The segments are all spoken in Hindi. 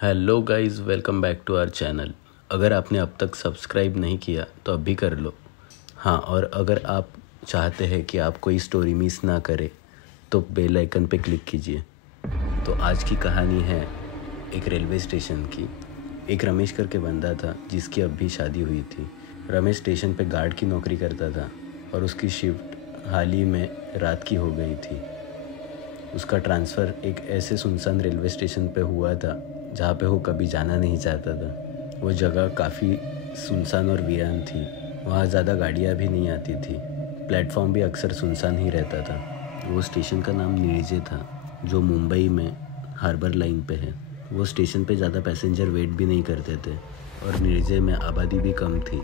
Hello guys, welcome back to our channel. अगर आपने अब तक सब्सक्राइब नहीं किया तो अभी कर लो। हाँ, और अगर आप चाहते हैं कि आप कोई स्टोरी मिस ना करें तो बेल आइकन पे क्लिक कीजिए। तो आज की कहानी है एक रेलवे स्टेशन की। एक रमेश करके बंदा था जिसकी अभी शादी हुई थी। रमेश स्टेशन पे गार्ड की नौकरी करता था और उसकी शिफ्ट हाल ही में रात की हो गई थी। उसका ट्रांसफ़र एक ऐसे सुनसान रेलवे स्टेशन पे हुआ था जहाँ पे वो कभी जाना नहीं चाहता था। वो जगह काफ़ी सुनसान और वीरान थी। वहाँ ज़्यादा गाड़ियाँ भी नहीं आती थी। प्लेटफॉर्म भी अक्सर सुनसान ही रहता था। वो स्टेशन का नाम निर्जे था, जो मुंबई में हार्बर लाइन पे है। वो स्टेशन पे ज़्यादा पैसेंजर वेट भी नहीं करते थे और निर्जे में आबादी भी कम थी।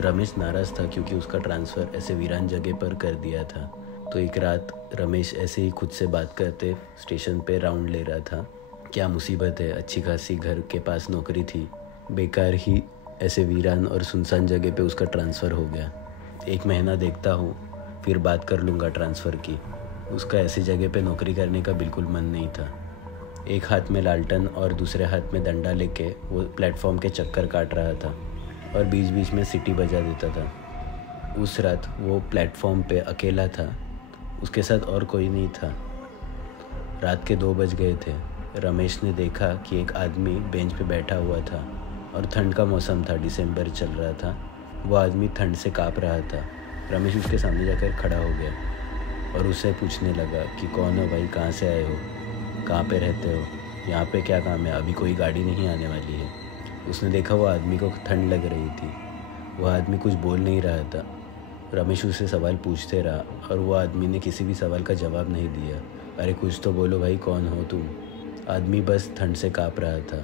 रमेश नाराज़ था क्योंकि उसका ट्रांसफ़र ऐसे वीरान जगह पर कर दिया था। तो एक रात रमेश ऐसे ही खुद से बात करते स्टेशन पे राउंड ले रहा था। क्या मुसीबत है, अच्छी खासी घर के पास नौकरी थी, बेकार ही ऐसे वीरान और सुनसान जगह पे उसका ट्रांसफ़र हो गया। 1 महीना देखता हूँ, फिर बात कर लूँगा ट्रांसफ़र की। उसका ऐसी जगह पे नौकरी करने का बिल्कुल मन नहीं था। एक हाथ में लालटन और दूसरे हाथ में डंडा लेके वो प्लेटफॉर्म के चक्कर काट रहा था और बीच बीच में सीटी बजा देता था। उस रात वो प्लेटफॉर्म पे अकेला था, उसके साथ और कोई नहीं था। रात के 2 बज गए थे। रमेश ने देखा कि एक आदमी बेंच पे बैठा हुआ था और ठंड का मौसम था, दिसंबर चल रहा था। वो आदमी ठंड से काँप रहा था। रमेश उसके सामने जाकर खड़ा हो गया और उससे पूछने लगा कि कौन हो भाई, कहाँ से आए हो, कहाँ पे रहते हो, यहाँ पे क्या काम है, अभी कोई गाड़ी नहीं आने वाली है। उसने देखा वो आदमी को ठंड लग रही थी। वह आदमी कुछ बोल नहीं रहा था। रमेश उससे सवाल पूछते रहा और वो आदमी ने किसी भी सवाल का जवाब नहीं दिया। अरे कुछ तो बोलो भाई, कौन हो तुम? आदमी बस ठंड से काँप रहा था।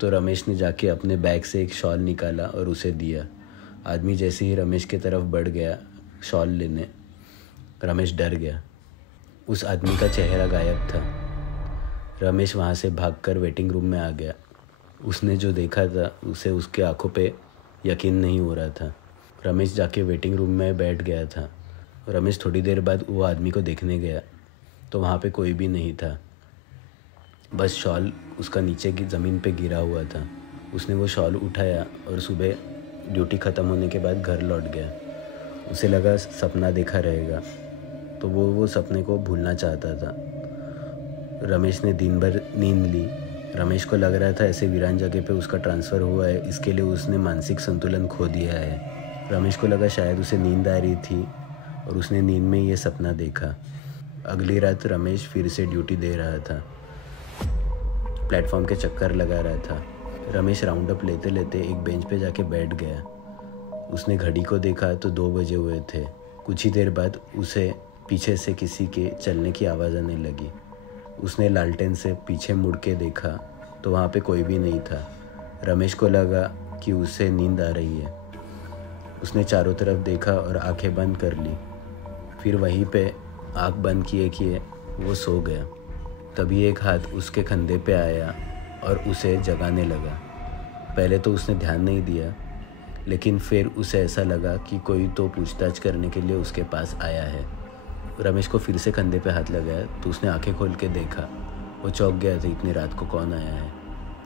तो रमेश ने जाके अपने बैग से एक शॉल निकाला और उसे दिया। आदमी जैसे ही रमेश की तरफ बढ़ गया शॉल लेने, रमेश डर गया। उस आदमी का चेहरा गायब था। रमेश वहाँ से भागकर वेटिंग रूम में आ गया। उसने जो देखा था उसे उसके आंखों पे यकीन नहीं हो रहा था। रमेश जाके वेटिंग रूम में बैठ गया था। रमेश थोड़ी देर बाद वो आदमी को देखने गया तो वहाँ पे कोई भी नहीं था, बस शॉल उसका नीचे की ज़मीन पे गिरा हुआ था। उसने वो शॉल उठाया और सुबह ड्यूटी ख़त्म होने के बाद घर लौट गया। उसे लगा सपना देखा रहेगा, तो वो सपने को भूलना चाहता था। रमेश ने दिन भर नींद ली। रमेश को लग रहा था ऐसे वीरान जगह पे उसका ट्रांसफ़र हुआ है, इसके लिए उसने मानसिक संतुलन खो दिया है। रमेश को लगा शायद उसे नींद आ रही थी और उसने नींद में ये सपना देखा। अगली रात रमेश फिर से ड्यूटी दे रहा था, प्लेटफॉर्म के चक्कर लगा रहा था। रमेश राउंड अप लेते लेते एक बेंच पे जाके बैठ गया। उसने घड़ी को देखा तो 2 बजे हुए थे। कुछ ही देर बाद उसे पीछे से किसी के चलने की आवाज़ आने लगी। उसने लालटेन से पीछे मुड़ के देखा तो वहाँ पे कोई भी नहीं था। रमेश को लगा कि उसे नींद आ रही है। उसने चारों तरफ देखा और आंखें बंद कर ली। फिर वहीं पे आँख बंद किए किए वो सो गया। तभी एक हाथ उसके कंधे पे आया और उसे जगाने लगा। पहले तो उसने ध्यान नहीं दिया, लेकिन फिर उसे ऐसा लगा कि कोई तो पूछताछ करने के लिए उसके पास आया है। रमेश को फिर से कंधे पे हाथ लगाया तो उसने आंखें खोल के देखा। वो चौंक गया था, इतनी रात को कौन आया है।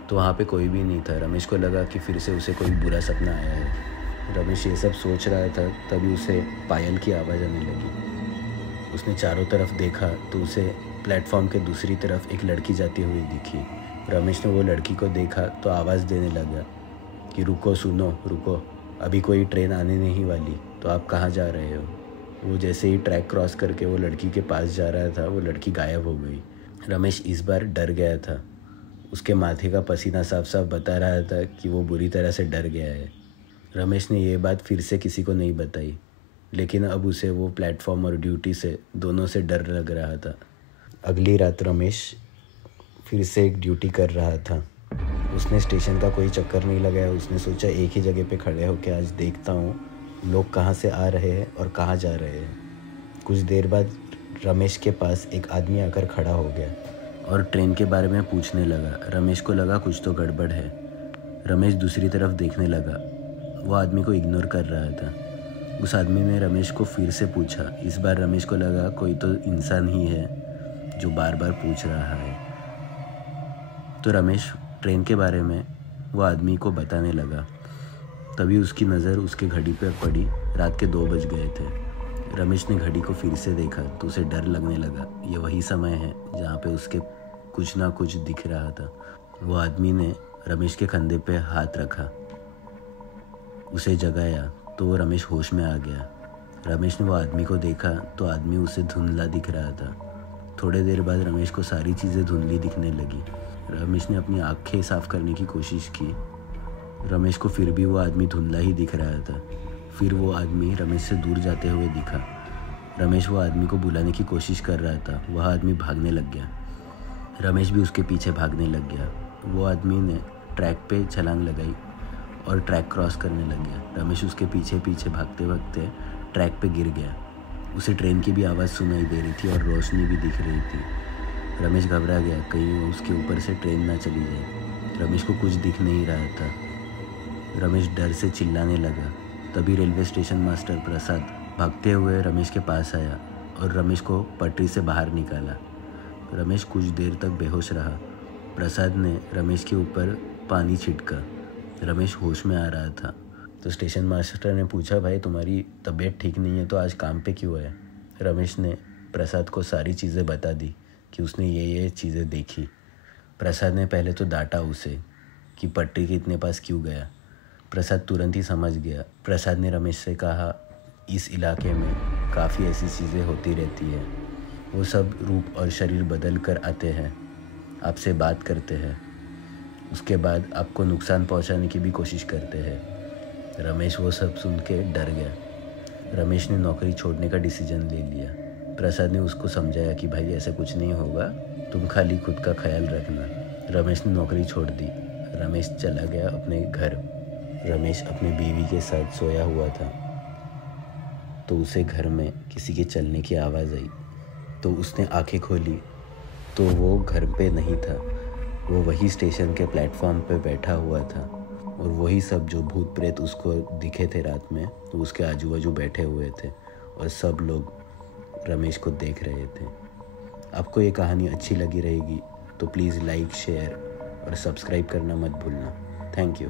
तो वहाँ पे कोई भी नहीं था। रमेश को लगा कि फिर से उसे कोई बुरा सपना आया है। रमेश ये सब सोच रहा था, तभी उसे पायल की आवाज़ आने लगी। उसने चारों तरफ देखा तो उसे प्लेटफॉर्म के दूसरी तरफ एक लड़की जाती हुई दिखी। रमेश ने वो लड़की को देखा तो आवाज़ देने लगा कि रुको, सुनो, रुको, अभी कोई ट्रेन आने नहीं वाली, तो आप कहाँ जा रहे हो? वो जैसे ही ट्रैक क्रॉस करके वो लड़की के पास जा रहा था, वो लड़की गायब हो गई। रमेश इस बार डर गया था। उसके माथे का पसीना साफ साफ बता रहा था कि वो बुरी तरह से डर गया है। रमेश ने ये बात फिर से किसी को नहीं बताई, लेकिन अब उसे वो प्लेटफॉर्म और ड्यूटी से दोनों से डर लग रहा था। अगली रात रमेश फिर से एक ड्यूटी कर रहा था। उसने स्टेशन का कोई चक्कर नहीं लगाया। उसने सोचा एक ही जगह पे खड़े होकर आज देखता हूँ लोग कहाँ से आ रहे हैं और कहाँ जा रहे हैं। कुछ देर बाद रमेश के पास एक आदमी आकर खड़ा हो गया और ट्रेन के बारे में पूछने लगा। रमेश को लगा कुछ तो गड़बड़ है। रमेश दूसरी तरफ देखने लगा। वो आदमी को इग्नोर कर रहा था। उस आदमी ने रमेश को फिर से पूछा। इस बार रमेश को लगा कोई तो इंसान ही है जो बार बार पूछ रहा है। तो रमेश ट्रेन के बारे में वो आदमी को बताने लगा। तभी उसकी नज़र उसके घड़ी पर पड़ी। रात के 2 बज गए थे। रमेश ने घड़ी को फिर से देखा तो उसे डर लगने लगा। ये वही समय है जहाँ पे उसके कुछ ना कुछ दिख रहा था। वो आदमी ने रमेश के कंधे पे हाथ रखा, उसे जगाया तो वो रमेश होश में आ गया। रमेश ने वो आदमी को देखा तो आदमी उसे धुंधला दिख रहा था। थोड़े देर बाद रमेश को सारी चीज़ें धुंधली दिखने लगी। रमेश ने अपनी आंखें साफ करने की कोशिश की। रमेश को फिर भी वो आदमी धुंधला ही दिख रहा था। फिर वो आदमी रमेश से दूर जाते हुए दिखा। रमेश वो आदमी को बुलाने की कोशिश कर रहा था। वह आदमी भागने लग गया। रमेश भी उसके पीछे भागने लग गया। वो आदमी ने ट्रैक पे छलांग लगाई और ट्रैक क्रॉस करने लग गया। रमेश उसके पीछे पीछे भागते भागते ट्रैक पे गिर गया। उसे ट्रेन की भी आवाज़ सुनाई दे रही थी और रोशनी भी दिख रही थी। रमेश घबरा गया, कहीं उसके ऊपर से ट्रेन ना चली जाए। रमेश को कुछ दिख नहीं रहा था। रमेश डर से चिल्लाने लगा। तभी रेलवे स्टेशन मास्टर प्रसाद भागते हुए रमेश के पास आया और रमेश को पटरी से बाहर निकाला। रमेश कुछ देर तक बेहोश रहा। प्रसाद ने रमेश के ऊपर पानी छिड़का। रमेश होश में आ रहा था। तो स्टेशन मास्टर ने पूछा, भाई तुम्हारी तबीयत ठीक नहीं है तो आज काम पे क्यों है? रमेश ने प्रसाद को सारी चीज़ें बता दी कि उसने ये चीज़ें देखी। प्रसाद ने पहले तो डांटा उसे कि पटरी के इतने पास क्यों गया। प्रसाद तुरंत ही समझ गया। प्रसाद ने रमेश से कहा, इस इलाके में काफ़ी ऐसी चीज़ें होती रहती है। वो सब रूप और शरीर बदल कर आते हैं, आपसे बात करते हैं, उसके बाद आपको नुकसान पहुंचाने की भी कोशिश करते हैं। रमेश वो सब सुन के डर गया। रमेश ने नौकरी छोड़ने का डिसीजन ले लिया। प्रसाद ने उसको समझाया कि भाई ऐसा कुछ नहीं होगा, तुम खाली खुद का ख्याल रखना। रमेश ने नौकरी छोड़ दी। रमेश चला गया अपने घर। रमेश अपनी बीवी के साथ सोया हुआ था तो उसे घर में किसी के चलने की आवाज़ आई। तो उसने आंखें खोली तो वो घर पे नहीं था। वो वही स्टेशन के प्लेटफॉर्म पे बैठा हुआ था और वही सब जो भूत प्रेत उसको दिखे थे रात में, तो उसके आजू बाजू बैठे हुए थे और सब लोग रमेश को देख रहे थे। आपको ये कहानी अच्छी लगी रहेगी तो प्लीज़ लाइक, शेयर और सब्सक्राइब करना मत भूलना। Thank you.